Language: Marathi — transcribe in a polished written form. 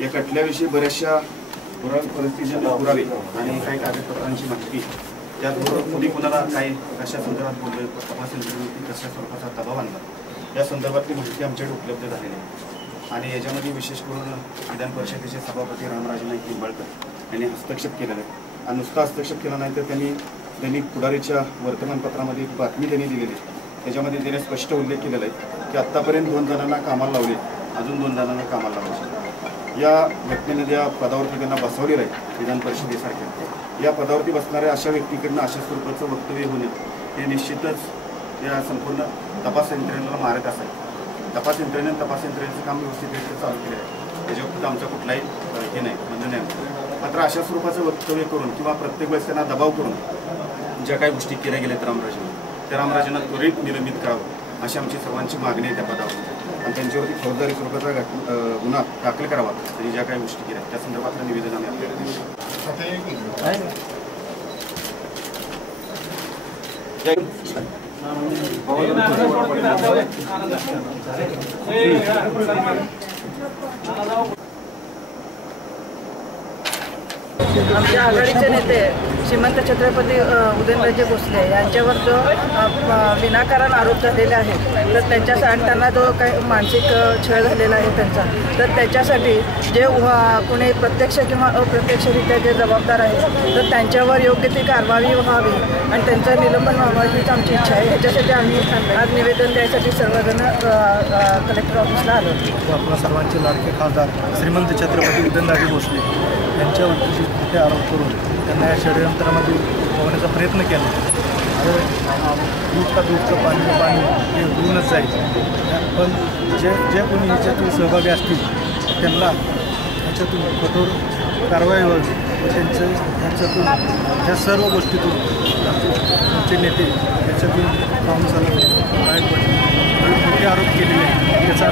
या खटल्याविषयी बऱ्याचशा परिस्थितीचे पुरावे आणि काही कागदपत्रांची माहिती, त्याचबरोबर कुणी कुणाला काय कशा संदर्भात बोलले, तपास यंत्रणेवरती कशा स्वरूपाचा दबाव आणला, या संदर्भातली माहिती आमच्याकडे उपलब्ध झालेली आहे। आणि याच्यामध्ये विशेष करून विधान परिषदेचे सभापती रामराजे नाईक निंबाळकर यांनी हस्तक्षेप केलेला आहे। आणि नुसता हस्तक्षेप केला नाही तर त्यांनी दैनिक पुढारीच्या वर्तमानपत्रामध्ये एक बातमी त्यांनी दिलेली आहे, त्याच्यामध्ये त्याने स्पष्ट उल्लेख केलेला आहे की आत्तापर्यंत 2 जणांना कामाला लावले, अजून 2 जणांना कामाला लावायचे। या घटनेने ज्या पदावरती त्यांना बसवलेलं आहे विधान परिषदेसारख्या, या पदावरती बसणाऱ्या अशा व्यक्तीकडनं अशा स्वरूपाचं वक्तव्य होणे हे निश्चितच या संपूर्ण तपास यंत्रणेला मारक असेल। तपास यंत्रणेनं तपास यंत्रणेचं काम व्यवस्थितरित्या चालू केलं आहे, त्याच्यावर आमचा कुठलाही हे नाही, म्हणजे नाही। मात्र अशा स्वरूपाचं वक्तव्य करून किंवा प्रत्येक वेळेस त्यांना दबाव करून ज्या काही गोष्टी केल्या गेल्या रामराजेंना, त्या रामराजेंना त्वरित निलंबित करावं अशी आमची सर्वांची मागणी आहे त्या पदावर। आणि त्यांच्यावरती फौजदारी स्वरूपाचा गुन्हा दाखल करावा आणि ज्या काही गोष्टी केल्या त्या संदर्भातलं निवेदन आम्ही आपल्याला दिलं। आमच्या आघाडीचे नेते श्रीमंत छत्रपती उदयनराजे भोसले यांच्यावर जो विनाकारण आरोप झालेले आहेत, तर त्याच्यासाठी त्यांना जो काही मानसिक छळ झालेला आहे त्यांचा, तर त्याच्यासाठी जे कोणी प्रत्यक्ष किंवा अप्रत्यक्षरित्या जे जबाबदार आहेत तर त्यांच्यावर योग्य ती कारवाई व्हावी आणि त्यांचं निलंबन व्हावं हीच आमची इच्छा आहे। ह्याच्यासाठी आम्ही आज निवेदन द्यायसाठी सर्वजण कलेक्टर ऑफिसला आलो। आपल्या सर्वांचे लाडके खासदार श्रीमंत छत्रपती उदयनराजे भोसले यांच्यावरती तिथे आरोप करून त्यांना या षडयंत्रामध्ये होण्याचा प्रयत्न केला। दूध का पाणी हे होऊनच जाईल, पण जे कोणी ह्याच्यातून सहभागी असतील त्यांना ह्याच्यातून कठोर कारवाई व्हावी, ह्याच्यातून ह्या सर्व गोष्टीतून आमचे नेते ह्याच्यातून पाहून चालत बाहेर पडले, मोठे आरोप केलेले त्याचा